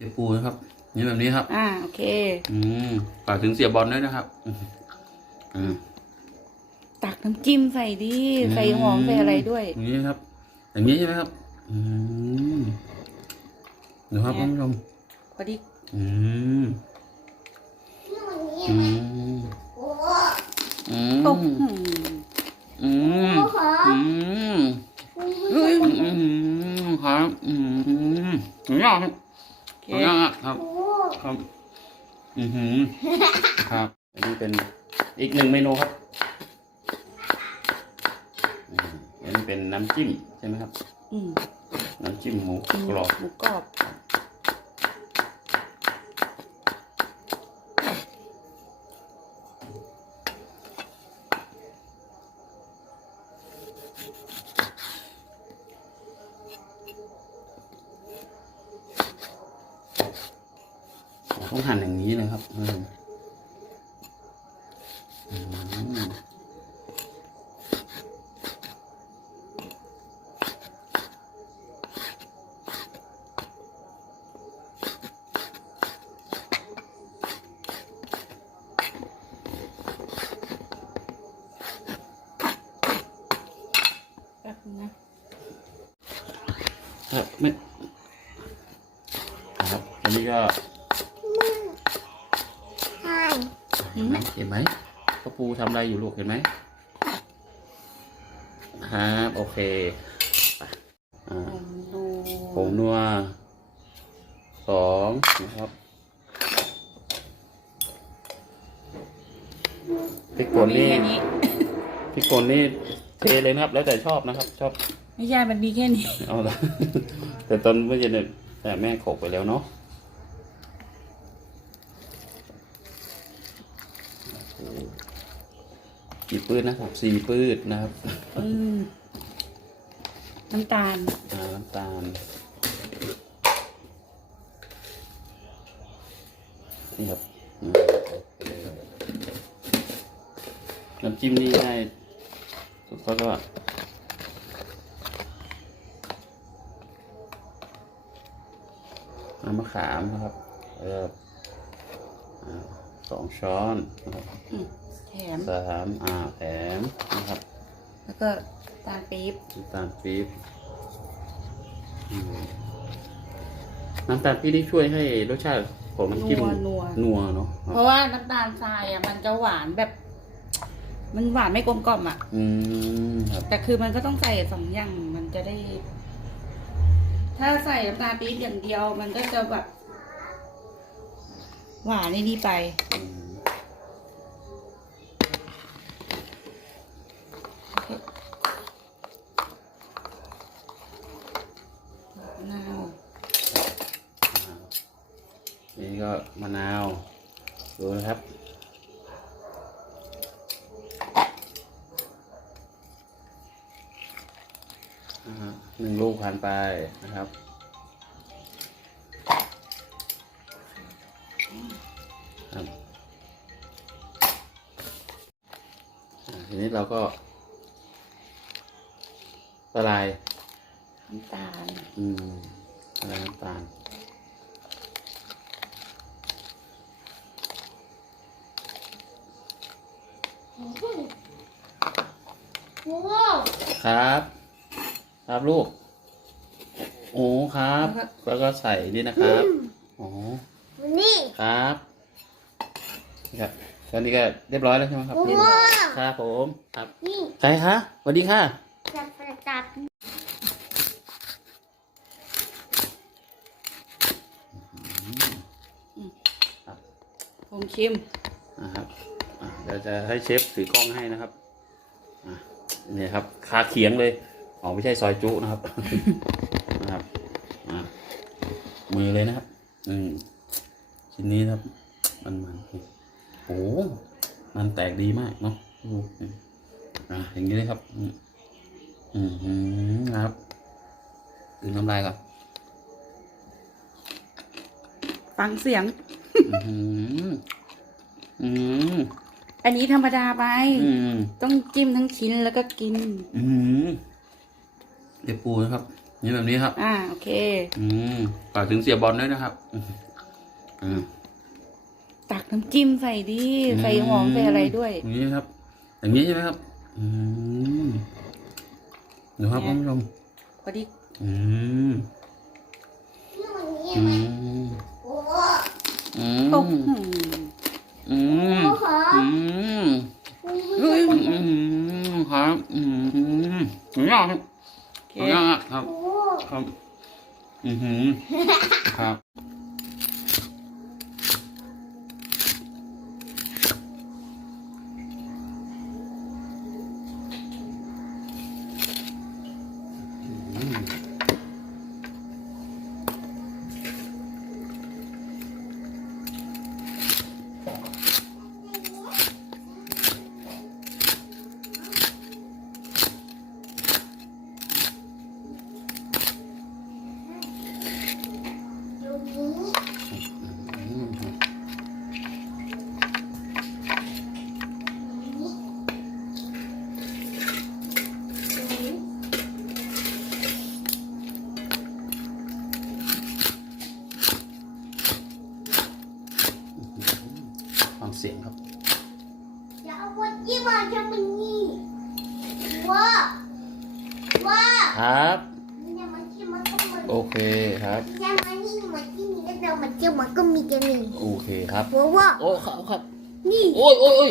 เดี๋ยวปูนะครับ นี่แบบนี้ครับ อ่าโอเค อืมฝากถึงเสียบอลด้วยนะครับอืมตักน้ำจิ้มใส่ดิใส่หอมใส่อะไรด้วยอย่างนี้ครับ อย่างนี้ใช่ไหมครับ อืมดูครับเนี่ท่ายนผู้ชมพอดีอืมอืมอืมโอ้โหอืมอืมเฮ้ยอืมครับอืมถึงยังครับโอเคถึงยังอะครับ ครับ อือหือ ครับ อันนี้เป็นอีกหนึ่งเมนูครับอืมอันนี้เป็นน้ำจิ้มใช่ไหมครับ อืมน้ำจิ้มหมูกรอบ หมูกรอบ ต้องหั่นอย่างนี้เลยครับอืมอืมแป๊บนึงนะครับไม่ครับอันนี้ก็ เห็นไหมเห็นไหมพ่อปูทำอะไรอยู่ลูกเห็นไหมครับโอเคไปอ่าผมดูผงนัวสองนะครับพริกป่นมีนี่ แค่นี้ พริกป่นนี่เทเลยนะครับ แล้วแต่ชอบนะครับ ชอบ ไม่ใช่มันมีแค่นี้ เอาละ แต่ตอนเมื่อเย็นเนี่ยแต่แม่โขกไปแล้วเนาะโอ้โห กี่ปื้ดนะครับสี่ปื้ดนะครับอืมน้ำตาลอ่าน้ำตาลนี่ครับอืมน้ำจิ้มนี่ได้เขาก็น้ำมะขามนะครับเอออ่าสองช้อนนะครับอืม แถม สามอ่าแถมนะครับแล้วก็ตาลปี๊บน้ำตาลปี๊บอืมน้ำตาลปี๊บที่ช่วยให้รสชาติของน้ำจิ้มนัวนัว นัวเนาะเพราะว่าน้ำตาลทรายอะมันจะหวานแบบ มันหวานไม่กลมกล่อมอะ อืมครับแต่คือมันก็ต้องใส่สองอย่างมันจะได้ ถ้าใส่น้ำตาลปี๊บอย่างเดียว มันก็จะแบบ หวานในนี่ไป อืม มะนาว นี่ ก็มะนาว ดูนะครับนะฮะหนึ่งลูกผ่านไปนะครับครับอ่าทีนี้เราก็ละลายน้ำตาล อืมละลายน้ำตาล ครับ ครับลูก โอ้ครับ แล้วก็ใส่นี่นะครับอ๋อนี่ครับครับตอนนี้ก็เรียบร้อยแล้วใช่ไหมครับโอ้ครับผมครับนี่ใครคะสวัสดีค่ะจับประจับผมชิมนะครับอะ เดี๋ยวจะให้เชฟถือกล้องให้นะครับอะนี่ครับคาเขียงเลยอ๋อไม่ใช่ซอยจุนะครับนะครับอะมือเลยนะครับอืมชิ้นนี้นะครับ มันมันโอ้โหมันแตกดีมากเนาะดูอะอย่างนี้เลยครับ อืมอืมอืมนะครับดื่มน้ำลายก่อนฟังเสียง อืมอืม อันนี้ธรรมดาไป อืมต้องจิ้มทั้งชิ้นแล้วก็กิน อืมเดี๋ยวปูนะครับ นี่แบบนี้ครับ อ่า โอเค อืมฝากถึงเสียบอลด้วยนะครับ อืมตักน้ำจิ้มใส่ดิ ใส่หอมใส่อะไรด้วย อย่างนี้ครับ อย่างนี้ใช่ไหมครับ อืมดูครับคุณผู้ชมพอดี อืมนี่วันนี้อืไหมมโอ้อืโอ้มโห อืม โห อืม เฮ้ย อืมครับอื มสุดยอดครับโอเคสุดยอดครับโอ้ครับ อือหือ ครับดู วันนี้มาทำมันนี่ว่าว่าครับเนี่ยมันที่มันก็มันโอเคครับอย่ามานี่มาที่นี่แล้วเรามาเจอมันก็มีกันนี่โอเคครับว่าว่าโอ้ครับครับนี่โอ้ยโอ้ยโอ้ย